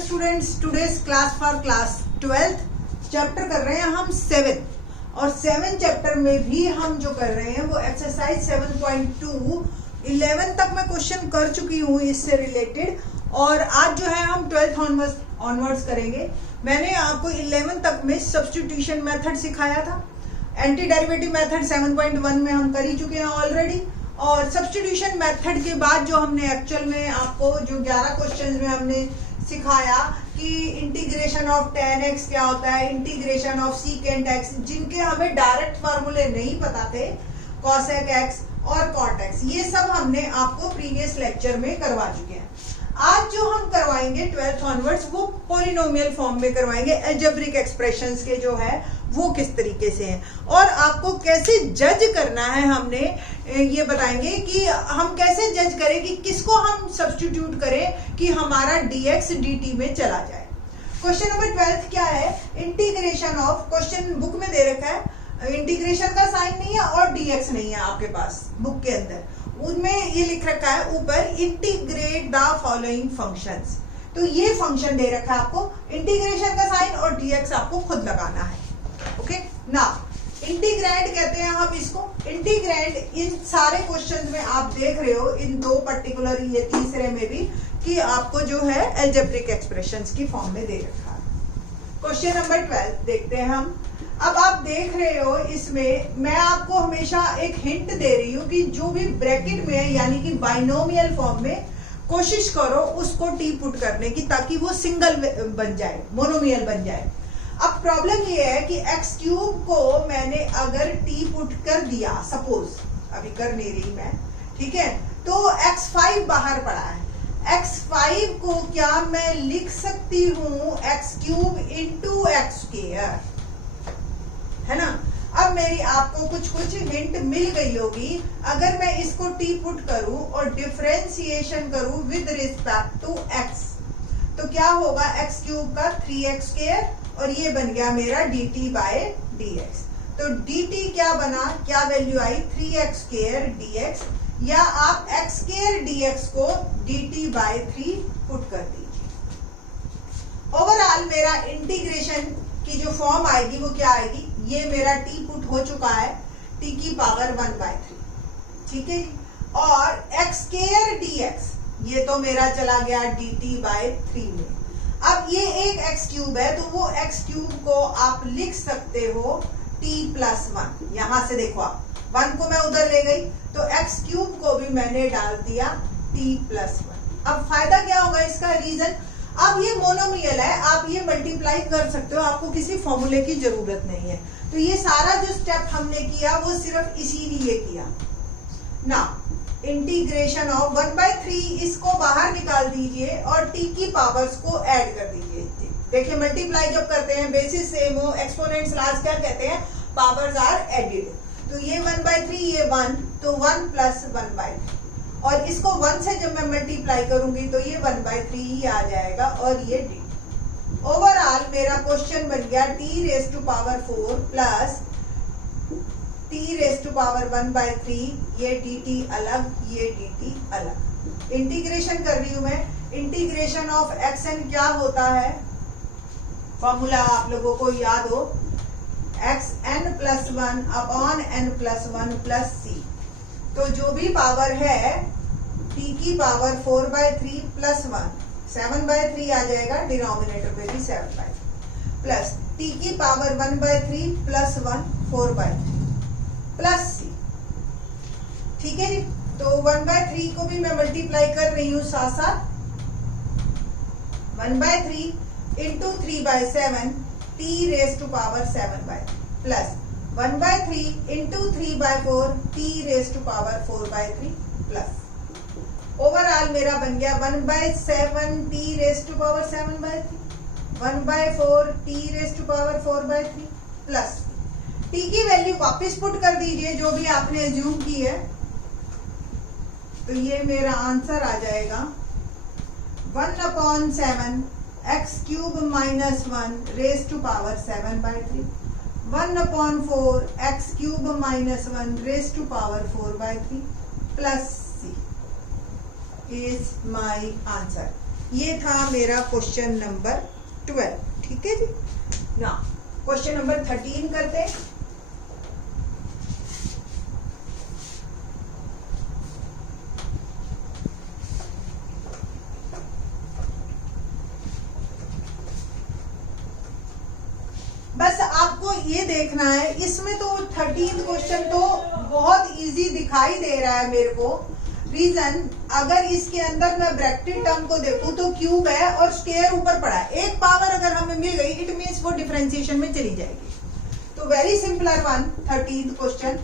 Students, today's class for class 12th chapter कर रहे हैं हम 7 और 7 चैप्टर में भी हम जो कर रहे हैं वो एक्सरसाइज 7.2 11 तक मैं क्वेश्चन कर चुकी हूँ इससे रिलेटेड और आज जो है हम 12th ऑनवर्ड्स करेंगे। मैंने आपको 11 तक में सब्स्टिट्यूशन मेथड सिखाया था। एंटी डेरिवेटिव मेथड 7.1 में हम कर ही चुके हैं ऑलरेडी और सब्स्टिट्यूशन मेथड के बाद जो हमने एक्चुअल में आपको जो 11 क्वेश्चंस में हमने सिखाया कि इंटीग्रेशन ऑफ tan x क्या होता है, इंटीग्रेशन ऑफ secant x, जिनके हमें डायरेक्ट फार्मूले नहीं पता थे, cosec x और cot x, ये सब हमने आपको प्रीवियस लेक्चर में करवा चुके हैं। आज जो हम करवाएंगे 12th ऑनवर्ड्स वो पॉलिनोमियल फॉर्म में करवाएंगे। अलजेब्रिक एक्सप्रेशंस के जो है वो किस तरीके से हैं और आपको कैसे जज करना है हमने ये बताएंगे कि हम कैसे जज करें कि किसको हम सब्स्टिट्यूट करें कि हमारा dx dt में चला जाए। क्वेश्चन नंबर 12 क्या है, इंटीग्रेशन ऑफ, क्वेश्चन बुक में दे रखा है, इंटीग्रेशन का साइन नहीं है और dx नहीं है आपके पास बुक के अंदर, उनमें ये लिख रखा है ऊपर इंटीग्रेट द फॉलोइंग फंक्शंस। तो ये फंक्शन दे रखा है आपको, इंटीग्रेशन का साइन और dx आपको खुद लगाना है। ओके ना, इंटीग्रैंड कहते हैं हम इसको। इंटीग्रैंड इन सारे क्वेश्चंस में आप देख रहे हो, इन दो पर्टिकुलर ये तीसरे में भी, कि आपको जो है अलजेब्रिक एक्सप्रेशंस की फॉर्म में दे रखा है। क्वेश्चन नंबर 12 देखते हैं हम। अब आप देख रहे हो इसमें मैं आपको हमेशा एक हिंट दे रही हूँ कि जो भी ब्रैकेट में है यानी कि बाइनोमियल फॉर्म में कोशिश करो उसको टी पुट करने की ताकि वो सिंगल बन जाए, मोनोमियल बन जाए। अब प्रॉब्लम ये है कि x क्यूब को मैंने अगर t पुट कर दिया, सपोज अभी कर नहीं रही मैं, ठीक है, तो x5 बाहर पड़ा है। x5 को क्या मैं लिख सकती हूँ x cube into x square, है ना। अब मेरी आपको कुछ हिंट मिल गई होगी। अगर मैं इसको t पुट करूं और डिफरेंशिएशन करूं विद रिस्पेक्ट टू x तो क्या होगा, x क्यूब का 3x स्क्वायर और ये बन गया मेरा dt बाय dx। तो dt क्या बना, क्या वैल्यू आई, 3x स्क्वायर dx, या आप x स्क्वायर dx को dt बाय 3 पुट कर दीजिए। ओवरऑल मेरा इंटीग्रेशन की जो फॉर्म आएगी वो क्या आएगी, ये मेरा t पुट हो चुका है t की पावर 1/3, ठीक है जी, और x स्क्वायर dx ये तो मेरा चला गया dt बाय 3 में। अब ये एक x क्यूब है तो वो x क्यूब को आप लिख सकते हो t प्लस 1। यहां से देखो आप 1 को मैं उधर ले गई तो x क्यूब को भी मैंने डाल दिया t प्लस 1। अब फायदा क्या होगा इसका, रीजन, अब ये मोनोमियल है, आप ये मल्टीप्लाई कर सकते हो, आपको किसी फॉर्मूले की जरूरत नहीं है। तो ये सारा जो स्टेप हमने किया वो सिर्फ इसीलिए किया ना। इंटीग्रेशन ऑफ 1/3 इसको बाहर निकाल दीजिए और t की पावर्स को ऐड कर दीजिए। देखिए मल्टीप्लाई जब करते हैं बेसिस सेम हो, एक्सपोनेंट्स लास्ट क्या कहते हैं, पावर्स आर एडेड। तो ये 1/3 ये 1 तो 1 प्लस 1/3 और इसको 1 से जब मैं मल्टीप्लाई करूंगी तो ये 1/3 ही आ जाएगा और ये dt। ओवरऑल मेरा क्वेश्चन बन गया t raise to power 4 plus t raise to power 1/3, ये dt अलग, ये dt अलग। इंटीग्रेशन कर रही हूं मैं, इंटीग्रेशन ऑफ xn क्या होता है, फॉर्मूला आप लोगों को याद हो, xn plus 1 upon n plus 1 plus c। तो जो भी पावर है t की पावर 4/3 प्लस 1 7/3 आ जाएगा, डिनोमिनेटर पे भी 7/3 प्लस t की पावर 1/3 प्लस 1 4/3 प्लस c, ठीक है जी। तो 1/3 को भी मैं मल्टीप्लाई कर रही हूँ साथ साथ, 1/3 into 3/7 t raise to power 7/3 plus 1/3 into 3/4 t raise to power 4/3 plus overall मेरा बन गया 1/7 t raise to power 7/3, 1/4 t raise to power 4/3 plus t की वैल्यू वापस पुट कर दीजिए जो भी आपने एज्यूम की है। तो ये मेरा आंसर आ जाएगा 1/7 x cube minus 1 raise to power 7/3, 1/4 x cube minus 1 raise to power 4/3 plus c is my answer. ये था मेरा क्वेश्चन नंबर 12। ठीक है जी ना। क्वेश्चन नंबर 13 करते हैं। बस आपको ये देखना है, इसमें तो 13 क्वेश्चन तो बहुत इजी दिखाई दे रहा है मेरे को। रीजन, अगर इसके अंदर मैं ब्रैकेटेड टर्म को देखूं तो क्यूब है और स्क्वायर ऊपर पड़ा है, एक पावर अगर हमें मिल गई इट मींस वो डिफरेंशिएशन में चली जाएगी। तो very simpler one, 13th question,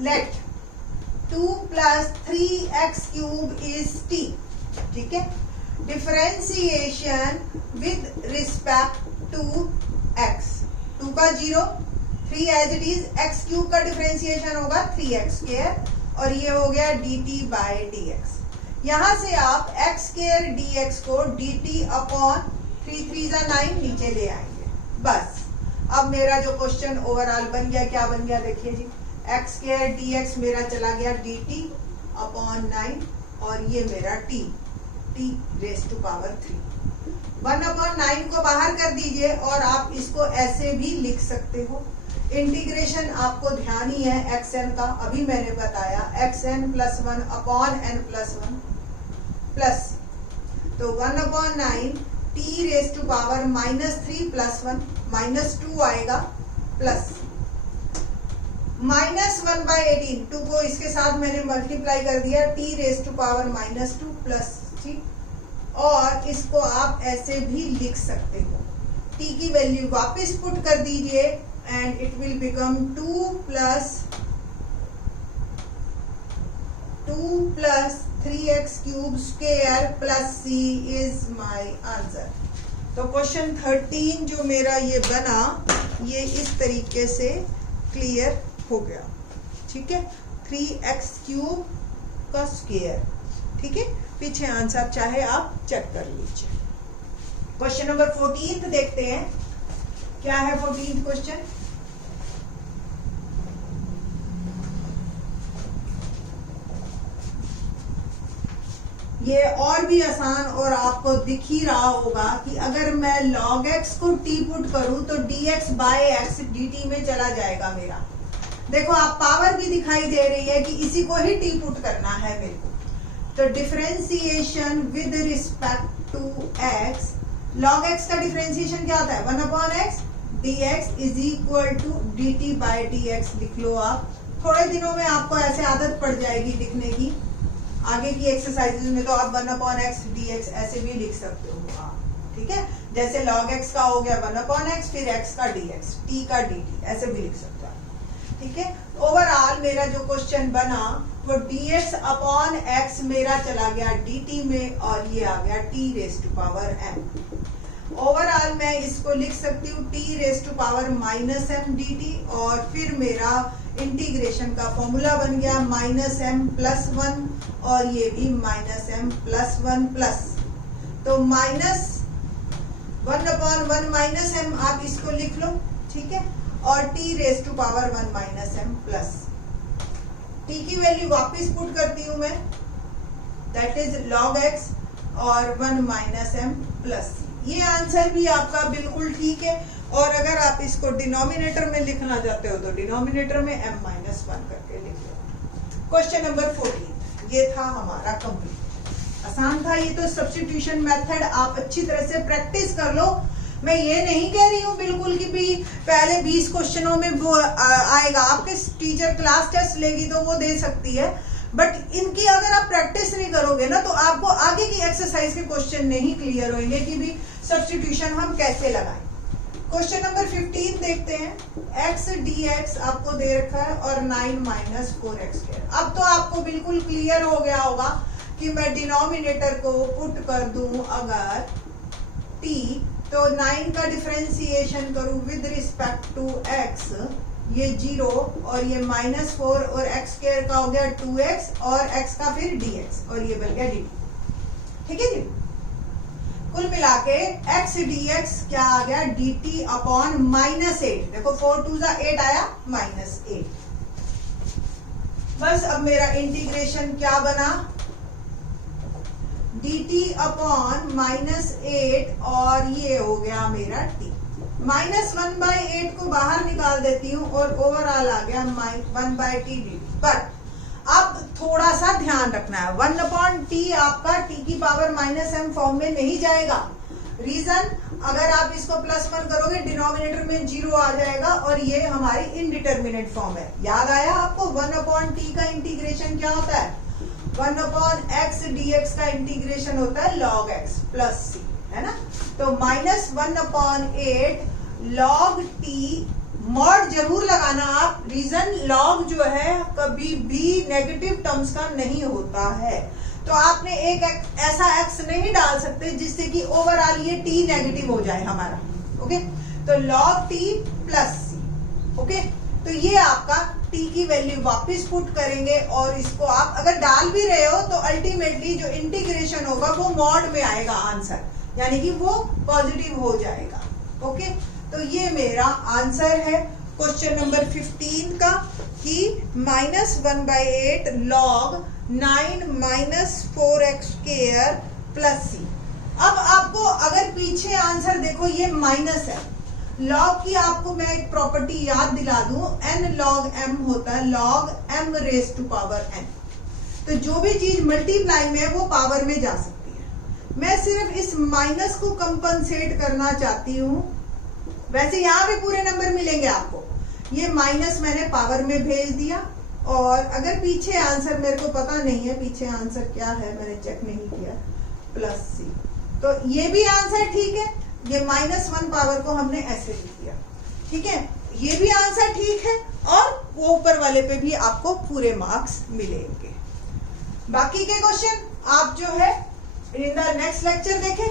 let 2 + 3x cube is t। ठीक है, differentiation with respect to x, 2 का 0, 3 as it is, x cube का डिफरेंशिएशन होगा 3x², और ये हो गया dt/dx। यहां से आप x² dx को dt/3 3 9 नीचे ले आएंगे। बस अब मेरा जो क्वेश्चन ओवरऑल बन गया, क्या बन गया देखिए जी, x² dx मेरा चला गया dt/9, और ये मेरा t raised to power 3। 1/9 को बाहर कर दीजिए और आप इसको ऐसे भी लिख सकते हो। इंटीग्रेशन आपको ध्यान ही है xn का, अभी मैंने बताया xn + 1/n+1 प्लस, तो 1/9 t raised to power -3 + 1 -2 आएगा, प्लस -1/18, 2 को इसके साथ मैंने मल्टीप्लाई कर दिया, t raised to power -2 + 3, और इसको आप ऐसे भी लिख सकते हो। t की वैल्यू वापस पुट कर दीजिए and it will become 2 + 3x³ + c is my answer. तो क्वेश्चन 13 जो मेरा ये बना, ये इस तरीके से क्लियर हो गया। ठीक है, 3x³ का स्क्वायर। ठीक है, पीछे आंसर चाहे आप चेक कर लीजिए। क्वेश्चन नंबर 14 देखते हैं, क्या है 14th क्वेश्चन। ये और भी आसान और आपको दिख ही रहा होगा कि अगर मैं log x को t पुट करूं तो dx/x dt में चला जाएगा मेरा। देखो आप पावर भी दिखाई दे रही है कि इसी को ही t पुट करना है मेरे को। तो differentiation with respect to x, log x का डिफरेंशिएशन क्या होता है, 1/x dx = dt/dx लिख लो आप। थोड़े दिनों में आपको ऐसे आदत पड़ जाएगी लिखने की, आगे की एक्सरसाइजेज में तो आप 1/x dx ऐसे भी लिख सकते हो आप। ठीक है, जैसे log x का हो गया 1/x, फिर x का dx, t का dt, ऐसे भी लिख सकते हो। ठीक है, ओवरऑल मेरा जो क्वेश्चन बना वो dx/x मेरा चला गया dt में, और ये आ गया t raised to power m। Overall मैं इसको लिख सकती हूँ t raised to power -m dt, और फिर मेरा इंटीग्रेशन का फॉर्मूला बन गया -m+1, और ये भी -m+1 प्लस, तो -1/1 -m आप इसको लिख लो। ठीक है, और t raised to power 1 - m plus, t की वैल्यू वापस पुट करती हूं मैं, दैट इज log x और 1 - m प्लस। ये आंसर भी आपका बिल्कुल ठीक है, और अगर आप इसको डिनोमिनेटर में लिखना चाहते हो तो डिनोमिनेटर में m-1 करके लिख लो। क्वेश्चन नंबर 14 ये था हमारा कंप्लीट। आसान था ये तो, सब्स्टिट्यूशन मेथड आप अच्छी तरह से प्रैक्टिस कर लो। मैं ये नहीं कह रही हूँ बिल्कुल कि भी पहले 20 क्वेश्चनों में वो आएगा, आपके टीचर क्लास टेस्ट लेगी तो वो दे सकती है, बट इनकी अगर आप प्रैक्टिस नहीं करोगे ना तो आपको आगे की एक्सरसाइज के क्वेश्चन नहीं क्लियर होंगे कि भी सब्स्टिट्यूशन हम कैसे लगाएं। क्वेश्चन नंबर 15 देखते हैं। x dx आपको दे रखा है और 9 - 4x²। अब तो आपको बिल्कुल क्लियर हो गया होगा कि मैं डिनोमिनेटर को पुट कर दूं अगर t, तो 9 का डिफरेंशिएशन करूं विद रिस्पेक्ट टू x, ये 0 और ये -4 और x² का हो गया 2x और x का फिर dx, और ये बन गया dt। ठीक है जी, कुल मिला के x dx क्या आ गया dt/-8। देखो 4 2 8 आया -8। बस अब मेरा इंटीग्रेशन क्या बना, dt अपॉन -8 और ये हो गया मेरा t। -1/8 को बाहर निकाल देती हूँ और ओवरऑल आ गया 1/t dt। बट अब थोड़ा सा ध्यान रखना है, 1/t आपका t की पावर -m फॉर्म में नहीं जाएगा। रीजन, अगर आप इसको +1 करोगे डिनोमिनेटर में 0 आ जाएगा और ये हमारी इनडिटर्मिनेट फॉर्म है। याद आया आपको 1/t का इंटीग्रेशन क्या होता है? 1/x dx का इंटीग्रेशन होता है log x प्लस c, है ना। तो -1/8 log t, मॉड जरूर लगाना आप। रीजन, log जो है कभी भी नेगेटिव टर्म्स का नहीं होता है, तो आपने एक ऐसा x नहीं डाल सकते जिससे कि ओवरऑल ये t नेगेटिव हो जाए हमारा। ओके, तो log t plus c। Okay, तो ये आपका t की वैल्यू वापस पुट करेंगे और इसको आप अगर डाल भी रहे हो तो अल्टीमेटली जो इंटीग्रेशन होगा वो मॉड में आएगा आंसर, यानी कि वो पॉजिटिव हो जाएगा। ओके, तो ये मेरा आंसर है क्वेश्चन नंबर 15 का कि -1/8 log 9 - 4x² प्लस c। अब आपको अगर पीछे आंसर देखो, ये माइनस है। लॉग की आपको मैं एक प्रॉपर्टी याद दिला दूं, n log m होता है log m raise to power n। तो जो भी चीज मल्टीप्लाई में है वो पावर में जा सकती है। मैं सिर्फ इस माइनस को कंपनसेट करना चाहती हूं। वैसे यहाँ पे पूरे नंबर मिलेंगे आपको, ये माइनस मैंने पावर में भेज दिया। और अगर पीछे आंसर मेरे को पता नहीं है पीछे आंसर क्या है, मैंने चेक नहीं किया, प्लस c, तो ये भी आंसर ठीक है। ये -1 पावर को हमने ऐसे लिख दिया, ठीक है, ये भी आंसर ठीक है। और वो ऊपर वाले पे भी आपको पूरे मार्क्स मिलेंगे। बाकी के क्वेश्चन आप जो है इन द नेक्स्ट लेक्चर देखें।